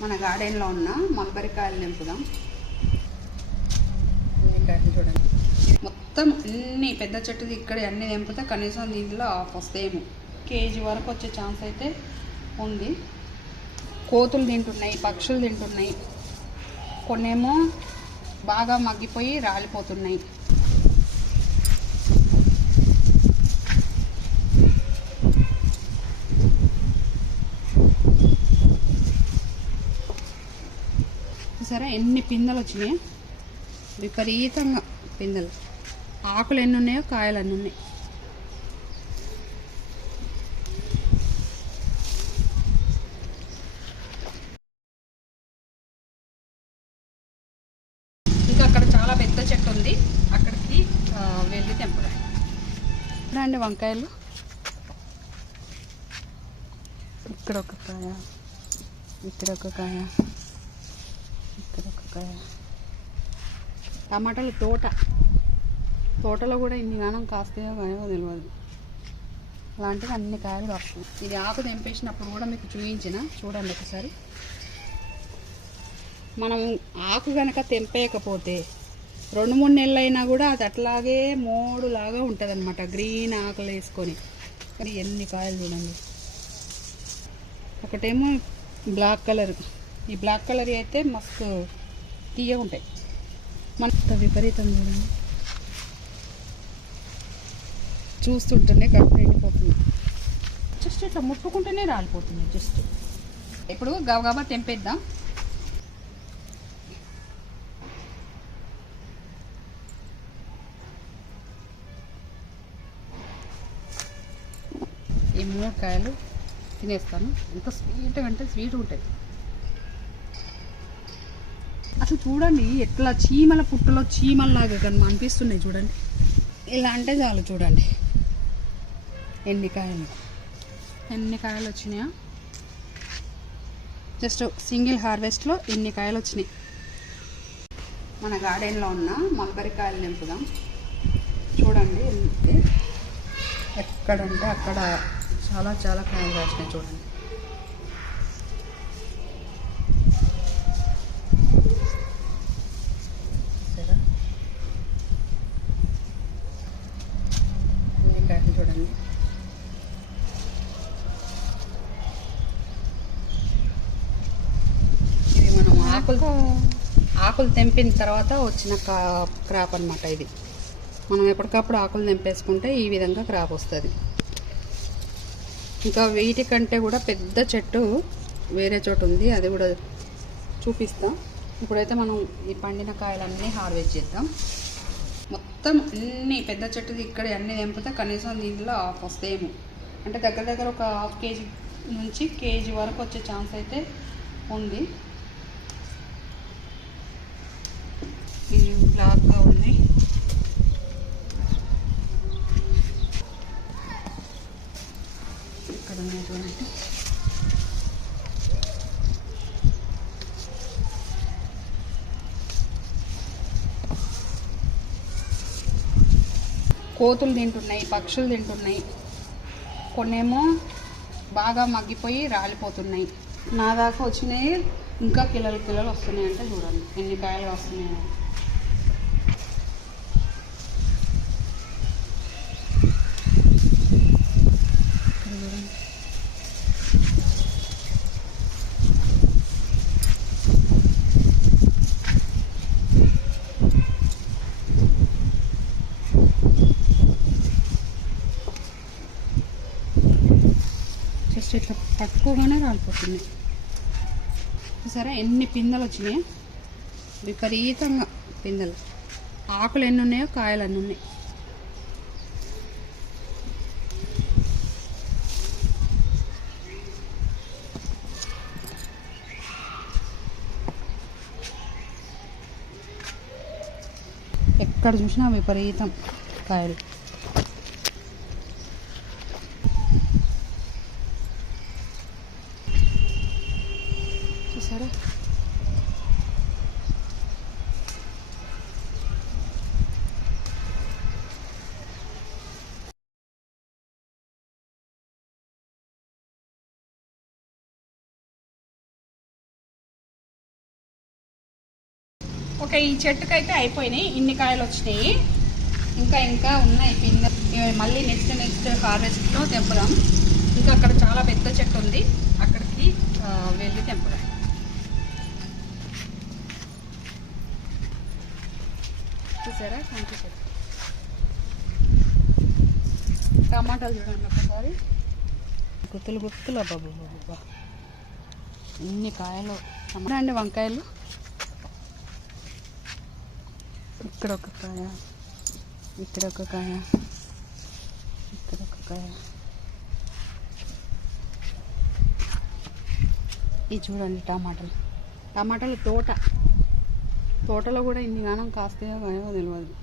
మన గార్డెన్లో ఉన్న మల్బరికాయలు నింపుదాం. కాయలు చూడండి, మొత్తం అన్ని పెద్ద చెట్టుది ఇక్కడ అన్ని నింపితే కనీసం దీంట్లో ఆఫ్ వస్తాయేమో. కేజీ వరకు వచ్చే ఛాన్స్ అయితే ఉంది. కోతులు తింటున్నాయి, పక్షులు తింటున్నాయి, కొన్నేమో బాగా మగ్గిపోయి రాలిపోతున్నాయి. సరే, ఎన్ని పిందెలు వచ్చినాయి, విపరీతంగా పిందెలు. ఆకులు ఎన్ని ఉన్నాయో కాయలు అన్నీ ఉన్నాయి. ఇంకా అక్కడ చాలా పెద్ద చెట్టు ఉంది, అక్కడికి వెళ్ళి తెంపడం. రండి, వంకాయలు. ఇక్కడ ఒక కాయ, ఇక్కడ ఒక కాయ, ఇక్కడ ఒక కాయ. టమాటాలు తోటలో కూడా ఇన్ని గానం కాస్తాయో కాయో తెలియదు. అలాంటివి అన్ని కాయలు కాస్తాయి. ఇది ఆకు తెంపేసినప్పుడు కూడా మీకు చూపించిన, చూడండి ఒకసారి. మనం ఆకు కనుక తెంపేయకపోతే 2-3 నెలలు అయినా కూడా అది అట్లాగే మోడులాగా ఉంటుంది అనమాట, గ్రీన్ ఆకులు వేసుకొని. కానీ ఎన్ని కాయలు చూడండి. ఒకటేమో బ్లాక్ కలర్, ఈ బ్లాక్ కలర్ అయితే మస్తు తీయగా ఉంటాయి. మనకు విపరీతం చూడండి, చూస్తుంటేనే కడుపు నిండిపోతుంది. జస్ట్ ఇట్లా ముట్టుకుంటేనే రాలిపోతుంది. జస్ట్ ఇప్పుడు గబగబా తెంపేద్దాం. ఈ 3 కాయలు తినేస్తాను. ఎంత స్వీట్గా అంటే స్వీట్గా ఉంటుంది. అసలు చూడండి ఎట్లా చీమల పుట్టలో చీమల్లాగా కానీ అనిపిస్తున్నాయి చూడండి. ఇలా అంటే చాలు, చూడండి ఎన్ని కాయలు వచ్చినాయా. జస్ట్ సింగిల్ హార్వెస్ట్లో ఎన్ని కాయలు వచ్చినాయి. మన గార్డెన్లో ఉన్న మల్బరికాయలు నింపుదాం. చూడండి, ఎక్కడంటే అక్కడ చాలా చాలా కాయలు కాసినాయి చూడండి. కాయలు చూడండి. ఇది మనం ఆకులు తెంపిన తర్వాత వచ్చిన క్రాప్ అన్నమాట. ఇది మనం ఎప్పటికప్పుడు ఆకులు తెంపేసుకుంటే ఈ విధంగా క్రాప్ వస్తుంది. ఇంకా వీటికంటే కూడా పెద్ద చెట్టు వేరే చోటు ఉంది, అది కూడా చూపిస్తాం. ఇప్పుడైతే మనం ఈ పండిన కాయలన్నీ హార్వెస్ట్ చేద్దాం. మొత్తం అన్ని పెద్ద చెట్టుది ఇక్కడ అన్ని తెంపితే కనీసం దీంట్లో ఆఫ్ వస్తాయేమో. అంటే దగ్గర ఒక ½ కేజీ నుంచి కేజీ వరకు వచ్చే ఛాన్స్ అయితే ఉంది. ఇది బ్లాక్గా ఉంది. ఇక్కడ ఉన్నాయి చూడండి. కోతులు తింటున్నాయి, పక్షులు తింటున్నాయి, కొన్నేమో బాగా మగ్గిపోయి రాలిపోతున్నాయి. నా దాకా వచ్చినాయి, ఇంకా కిలలు వస్తున్నాయి. అంటే చూడండి ఎన్ని కాయలు వస్తున్నాయో. జస్ట్ ఇట్లా పట్టుకోగానే రాలిపోతుంది. సరే, ఎన్ని పిందెలు వచ్చినాయి, విపరీతంగా పిందెలు. ఆకులు ఎన్ని ఉన్నాయో కాయలు అన్నీ ఉన్నాయి. ఎక్కడ చూసినా విపరీతం కాయలు. చూసారా? ఓకే, ఈ చెట్టుకైతే అయిపోయినాయి, ఇన్ని కాయలు వచ్చినాయి. ఇంకా ఉన్నాయి పిందె. మళ్ళీ నెక్స్ట్ హార్వెస్ట్లో తెంపుదాం. ఇంకా అక్కడ చాలా పెద్ద చెట్టు ఉంది, అక్కడికి వెళ్ళి తెంపుదాం. చూసారా కంకి చెట్టు. టమాటాలు చూడండి ఒకసారి, గుత్తులు అబ్బాబ్బా ఇన్ని కాయలు. అండి వంకాయలు, ఇక్కడ ఒక కాయ, ఇక్కడ ఒక కాయ, ఇక్కడ ఒక కాయ. ఇది చూడండి టమాటాలు తోటలో కూడా ఇన్ని గానం కాస్తాయో కాయో తెలియదు.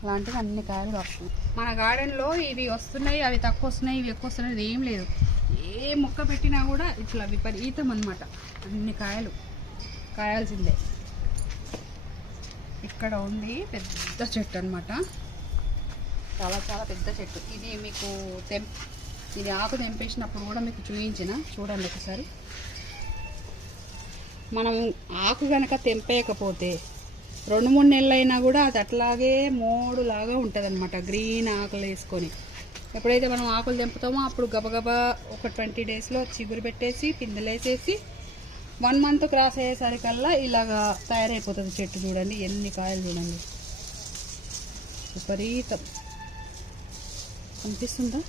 అలాంటివి అన్ని కాయలు కాస్తాయి మన గార్డెన్లో. ఇవి వస్తున్నాయి, అవి తక్కువ వస్తున్నాయి, ఇవి ఎక్కువ వస్తున్నాయి, ఏం లేదు. ఏ మొక్క పెట్టినా కూడా ఇట్లా విపరీతం అన్నమాట. అన్ని కాయలు కాయాల్సిందే. ఇక్కడ ఉంది పెద్ద చెట్టు అన్నమాట, చాలా చాలా పెద్ద చెట్టు. ఇది మీకు ఇది ఆకు తెంపేసినప్పుడు కూడా మీకు చూపించిన, చూడండి ఒకసారి. మనం ఆకు కనుక తెంపేయకపోతే 2-3 నెలలైనా కూడా అది అట్లాగే మోడులాగా ఉంటుంది అనమాట, గ్రీన్ ఆకులు వేసుకొని. ఎప్పుడైతే మనం ఆకులు తెంపుతామో అప్పుడు గబగబా ఒక 20 డేస్లో చిగురు పెట్టేసి పిందెలు వేసేసి 1 మంత్ క్రాస్ అయ్యేసరికల్లా ఇలాగా తయారైపోతుంది చెట్టు. చూడండి ఎన్ని కాయలు, చూడండి విపరీతం కనిపిస్తుందా.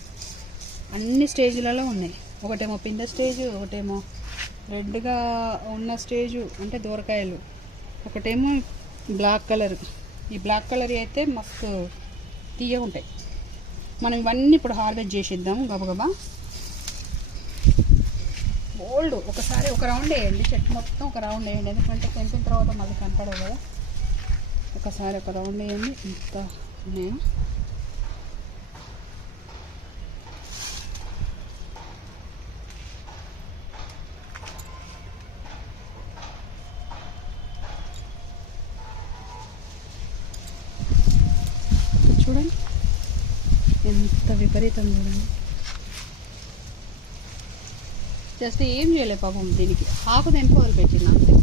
అన్ని స్టేజ్లలో ఉన్నాయి. ఒకటేమో పిందె స్టేజ్, ఒకటేమో రెడ్గా ఉన్న స్టేజు అంటే దూరకాయలు, ఒకటేమో బ్లాక్ కలర్. ఈ బ్లాక్ కలర్ అయితే మస్తు తీయగా ఉంటాయి. మనం ఇవన్నీ ఇప్పుడు హార్వెస్ట్ చేసేద్దాం గబగబా. ఓల్డ్ ఒకసారి ఒక రౌండ్ వేయండి, చెట్టు మొత్తం ఒక రౌండ్ వేయండి, ఎందుకంటే తెంపిన తర్వాత మళ్ళీ కనపడవు కదా. ఒకసారి ఒక రౌండ్ వేయండి. ఇంత నేను చూడండి ఎంత విపరీతం, చూడండి. జస్ట్ ఏం చేయలేదు పాపం, దీనికి ఆకు తెంపి వదిలిపెట్టిన అంతే.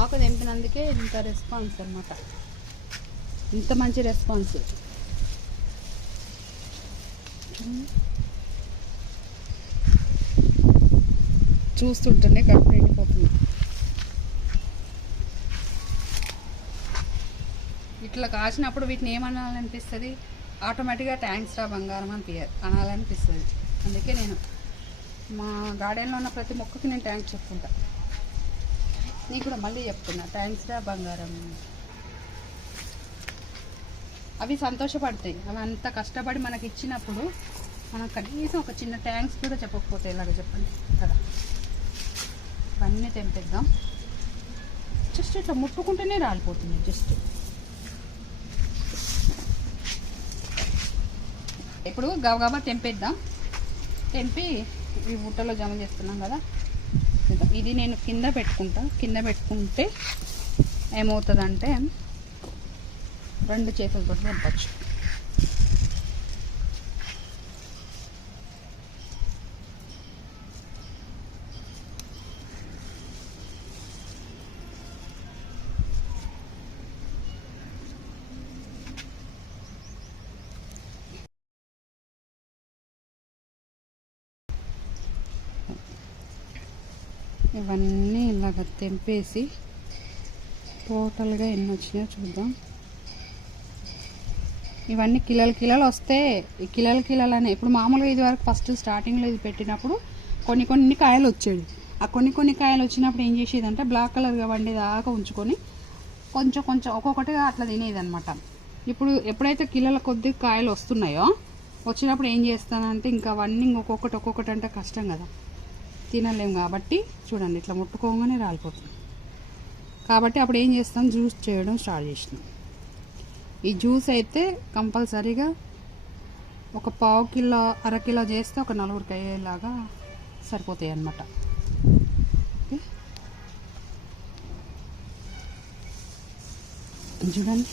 ఆకు తెంపినందుకే ఇంత రెస్పాన్స్ అన్నమాట, ఇంత మంచి రెస్పాన్స్. చూస్తుంటేనే కడుపు నిండిపోతుంది. ఇట్లా కాసినప్పుడు వీటిని ఏమనాలనిపిస్తుంది, ఆటోమేటిక్గా థ్యాంక్స్ రా బంగారం అనాలనిపిస్తుంది. అందుకే నేను మా గార్డెన్లో ఉన్న ప్రతి మొక్కకి నేను థ్యాంక్స్ చెప్పుకుంటా. నీకు కూడా మళ్ళీ చెప్తున్నా, థ్యాంక్స్ రా బంగారం. అవి సంతోషపడతాయి. అవి అంత కష్టపడి మనకి ఇచ్చినప్పుడు మనం కనీసం ఒక చిన్న థ్యాంక్స్ కూడా చెప్పకపోతే ఇలాగ చెప్పండి కదా. ఇవన్నీ తెంపేద్దాం. జస్ట్ ఇట్లా ముట్టుకుంటేనే రాలిపోతుంది. జస్ట్ ఇప్పుడు గబగబా తెంపేద్దాం. తెంపి ఈ బుట్టలో జమ చేస్తున్నాం కదా, ఇది నేను కింద పెట్టుకుంటే ఏమవుతుందంటే 2 చేతులతో తెంపచ్చు. ఇవన్నీ ఇలాగ తెంపేసి టోటల్గా ఎన్ని వచ్చినాయో చూద్దాం. ఇవన్నీ కిలోలు వస్తే ఈ కిలోలని ఇప్పుడు మామూలుగా ఇది వరకు ఫస్ట్ స్టార్టింగ్లో ఇది పెట్టినప్పుడు కొన్ని కాయలు వచ్చేది. ఆ కొన్ని కాయలు వచ్చినప్పుడు ఏం చేసేదంటే బ్లాక్ కలర్గా వండేదాకా ఉంచుకొని కొంచెం ఒక్కొక్కటిగా అట్లా తినేది అనమాట. ఇప్పుడు ఎప్పుడైతే కిలోల కొద్ది కాయలు వస్తున్నాయో వచ్చినప్పుడు ఏం చేస్తానంటే ఇంకా అవన్నీ ఒక్కొక్కటి అంటే కష్టం కదా, తినలేము. కాబట్టి చూడండి ఇట్లా ముట్టుకోగానే రాలిపోతుంది. కాబట్టి అప్పుడు ఏం చేస్తాం, జ్యూస్ చేయడం స్టార్ట్ చేసినాం. ఈ జ్యూస్ అయితే కంపల్సరీగా ఒక 1/2 కిలో 1/2 కిలో చేస్తే ఒక 4 అయ్యేలాగా సరిపోతాయి అన్నమాట. చూడండి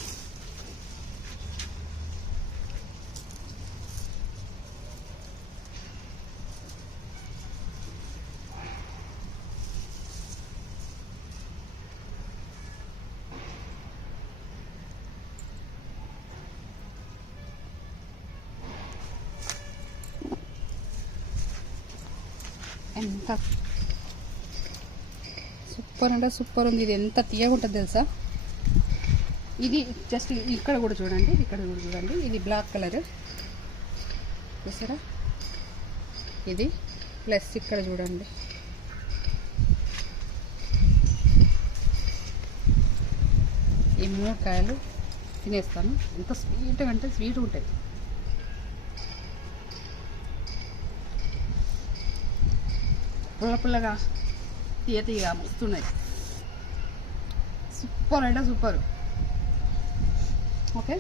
ఎంత సూపర్ అంటే సూపర్ ఉంది. ఇది ఎంత తీయగా ఉంటుంది తెలుసా. ఇది జస్ట్ ఇక్కడ కూడా చూడండి, ఇక్కడ కూడా చూడండి. ఇది బ్లాక్ కలర్ చూసారా. ఇది ప్లస్ ఇక్కడ చూడండి. ఈ 3 కాయలు తినేస్తాను. ఎంత స్వీట్గా అంటే స్వీట్ ఉంటుంది. పుల్ల పుల్లగా తీయ తీయగా మస్తున్నాయి. సూపర్ అంటే సూపర్. ఓకే,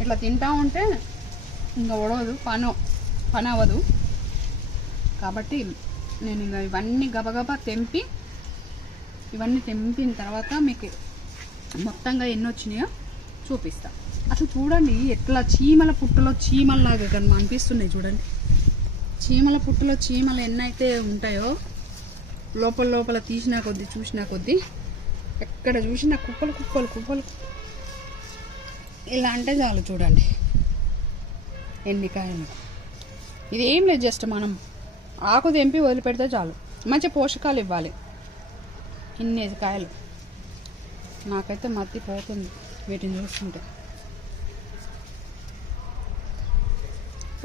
ఇట్లా తింటా ఉంటే ఇంకా ఒడవదు, పని అవ్వదు. కాబట్టి నేను ఇంకా ఇవన్నీ గబగబా ఇవన్నీ తెంపిన తర్వాత మీకు మొత్తంగా ఎన్ని వచ్చినాయో చూపిస్తా. అసలు చూడండి ఎట్లా చీమల పుట్టలో చీమల్లాగా కానీ అనిపిస్తున్నాయి. చూడండి చీమల పుట్టలో చీమలు ఎన్నైతే ఉంటాయో లోపల చూసినా కొద్దీ ఎక్కడ చూసినా కుప్పలు ఇలా అంటే చాలు. చూడండి ఎన్ని కాయలు. ఇది ఏం లేదు, జస్ట్ మనం ఆకు తెంపి వదిలిపెడితే చాలు. మంచి పోషకాలు ఇవ్వాలి. ఇన్ని కాయలు నాకైతే మత్తి పోతుంది వీటిని చూస్తుంటే.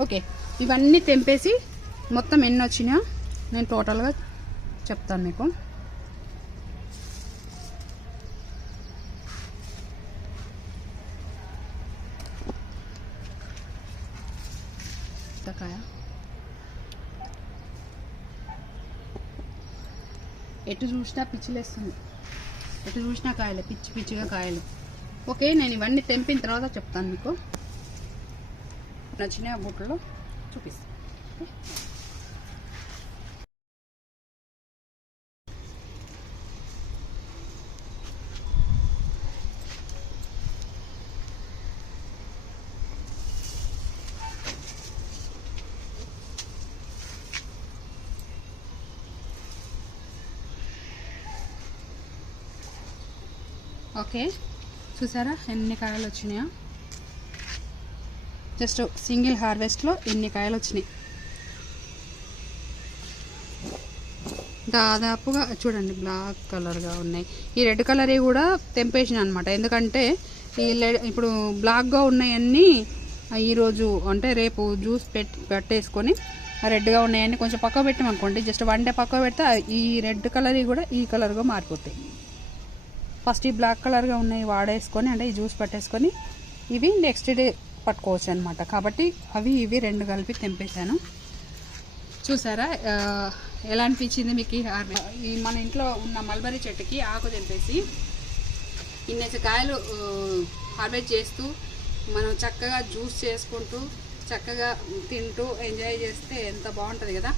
ఓకే, ఇవన్నీ తెంపేసి మొత్తం ఎన్ని వచ్చినాయో నేను టోటల్గా చెప్తాను మీకు. కాయ ఎటు చూసినా పిచ్చిలేస్తుంది, ఎటు చూసినా కాయలు, పిచ్చిగా కాయలు. ఓకే, నేను ఇవన్నీ తెంపిన తర్వాత చెప్తాను మీకు. నచ్చిన బుట్టలో చూపిస్తాను. ఓకే, చూసారా ఎన్ని కాయలు వచ్చినాయో. జస్ట్ సింగిల్ హార్వెస్ట్లో ఎన్ని కాయలు వచ్చినాయి. దాదాపుగా చూడండి బ్లాక్ కలర్గా ఉన్నాయి. ఈ రెడ్ కలర్ కూడా తెంపేసిన అనమాట. ఎందుకంటే ఇప్పుడు బ్లాక్గా ఉన్నాయన్నీ ఈరోజు అంటే రేపు జ్యూస్ పెట్టేసుకొని రెడ్గా ఉన్నాయన్నీ కొంచెం పక్క పెట్టామనుకోండి, జస్ట్ 1 డే పక్క పెడితే ఈ రెడ్ కలర్ కూడా ఈ కలర్గా మారిపోతాయి. ఫస్ట్ ఈ బ్లాక్ కలర్గా ఉన్నాయి వాడేసుకొని అంటే ఈ జ్యూస్ పట్టేసుకొని ఇవి నెక్స్ట్ డే పట్టుకోవచ్చు అనమాట. కాబట్టి ఇవి 2 కలిపి తెంపేశాను. చూసారా ఎలా అనిపించింది మీకు? ఈ మన ఇంట్లో ఉన్న మల్బరీ చెట్టుకి ఆకు తెంపేసి ఇన్నేసి కాయలు హార్వెస్ట్ చేస్తూ మనం చక్కగా జ్యూస్ చేసుకుంటూ చక్కగా తింటూ ఎంజాయ్ చేస్తే ఎంత బాగుంటుంది కదా.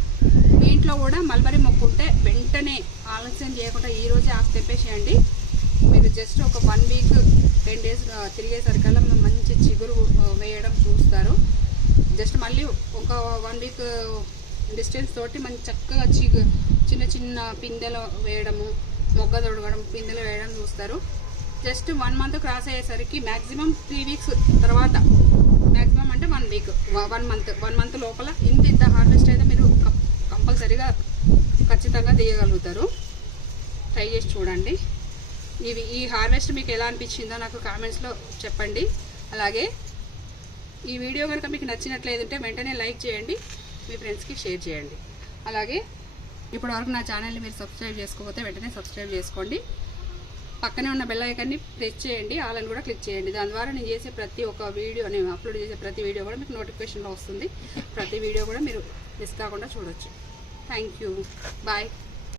మీ ఇంట్లో కూడా మల్బరీ మొక్క ఉంటే వెంటనే ఆలస్యం చేయకుండా ఈరోజే ఆకు తెంపేసేయండి. మీరు జస్ట్ ఒక 1 వీక్ 10 డేస్ తిరిగేసరికల్లా మంచి చిగురు వేయడం చూస్తారు. జస్ట్ మళ్ళీ ఒక 1 వీక్ డిస్టెన్స్ తోటి మంచి చక్కగా చిన్న పిందెలు వేయడము, మొగ్గ తొడగడం, పిందెలు వేయడం చూస్తారు. జస్ట్ 1 మంత్ క్రాస్ అయ్యేసరికి మ్యాక్సిమం 3 వీక్స్ తర్వాత, మ్యాక్సిమం అంటే 1 వీక్ 1 మంత్ లోపల ఇంత హార్వెస్ట్ అయితే మీరు కంపల్సరీగా ఖచ్చితంగా తీయగలుగుతారు. ట్రై చేసి చూడండి. ఈ హార్వెస్ట్ మీకు ఎలా అనిపించిందో నాకు కామెంట్స్లో చెప్పండి. అలాగే ఈ వీడియో కనుక మీకు నచ్చినట్లయితే వెంటనే లైక్ చేయండి, మీ ఫ్రెండ్స్కి షేర్ చేయండి. అలాగే ఇప్పటివరకు నా ఛానల్ని మీరు సబ్స్క్రైబ్ చేసుకోకపోతే వెంటనే సబ్స్క్రైబ్ చేసుకోండి. పక్కనే ఉన్న బెల్ ఐకాన్ని ప్రెస్ చేయండి, ఆల్ అని కూడా క్లిక్ చేయండి. దాని ద్వారా నేను చేసే ప్రతి ఒక్క వీడియో, నేను అప్లోడ్ చేసే ప్రతి వీడియో కూడా మీకు నోటిఫికేషన్లో వస్తుంది. ప్రతి వీడియో కూడా మీరు మిస్ కాకుండా చూడొచ్చు. Thank you, bye.